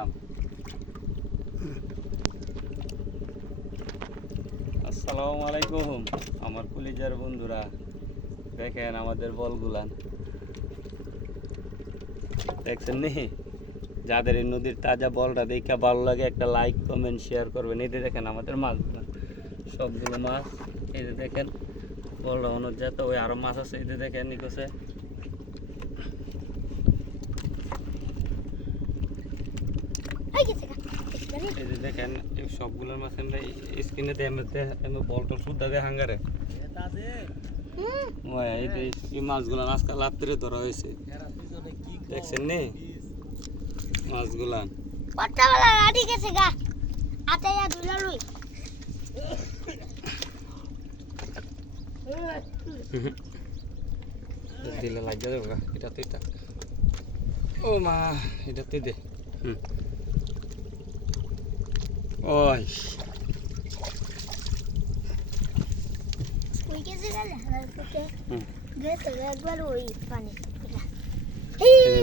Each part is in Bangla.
সালাম। আসসালামু আলাইকুম আমার কলিজার বন্ধুরা, দেখেন আমাদের বলগুলান দেখছেন নি? যাদের এই নদীর তাজা বলটা দেখে ভালো লাগে একটা লাইক কমেন্ট শেয়ার করবেন। এই যে দেখেন আমাদের মাছগুলো, সবগুলো মাছ। এই যে দেখেন বলটা মনে হচ্ছে তো ওই আরো মাছ আছে। এই যে দেখেন নিকোছে এই যে দেখেন সবগুলোর মাছ আমরা স্ক্রিনে দিয়ে বলটা সুদ্ধা দিয়ে হাঙ্গারে এই মাছগুলো আজকাল রাত্রে ধরা হয়েছে, দেখছেন নি মাছগুলা? দিলে লাগিয়ে দেবো এটা তুই থাক। ও মা, এটা তুই দে। ওই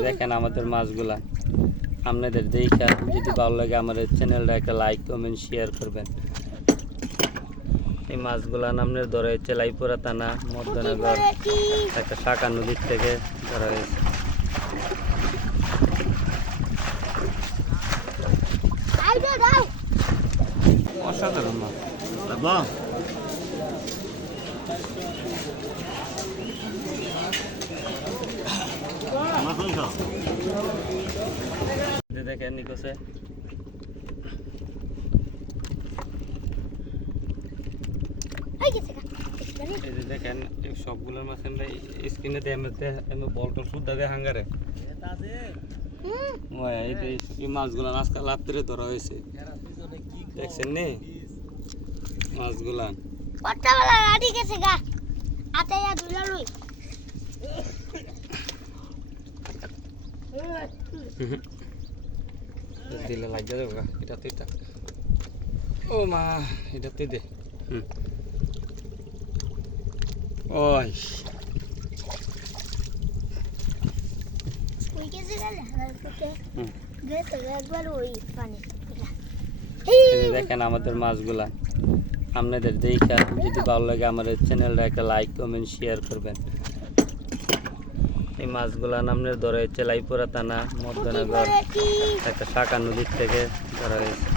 দেখেন আমাদের মাছগুলা। আপনাদের দেখা যদি ভালো লাগে আমাদের চ্যানেলটা একটা লাইক কমেন্ট শেয়ার করবেন। এই মাছগুলা আপনার ধরা হয়েছে লাইপুরা থানা মধ্যনগর একটা শাখা নদীর থেকে ধরা হয়েছে। অসাধারণ মাছ। দেখেন নিকোছে এই যে দেখেন সবগুলোর মাছ আমরা স্ক্রিনে দিয়ে বলটা সুদ্ধা দিয়ে হাঙ্গারে এই মাছগুলো আজকাল রাত্রে ধরা হয়েছে, দেখছেন নি মাছগুলা? দিলে লাগিয়ে দেবো এটা তুই থাক। ও মা, এটা তুই দে। ওই দেখেন আমাদের মাছগুলা। আপনাদের দেখা যদি ভালো লাগে আমাদের চ্যানেলটা একটা লাইক কমেন্ট শেয়ার করবেন। এই মাছগুলা আপনার ধরা হয়েছে লাইপুরা থানা মধ্যনগর একটা শাখা নদীর থেকে ধরা হয়েছে।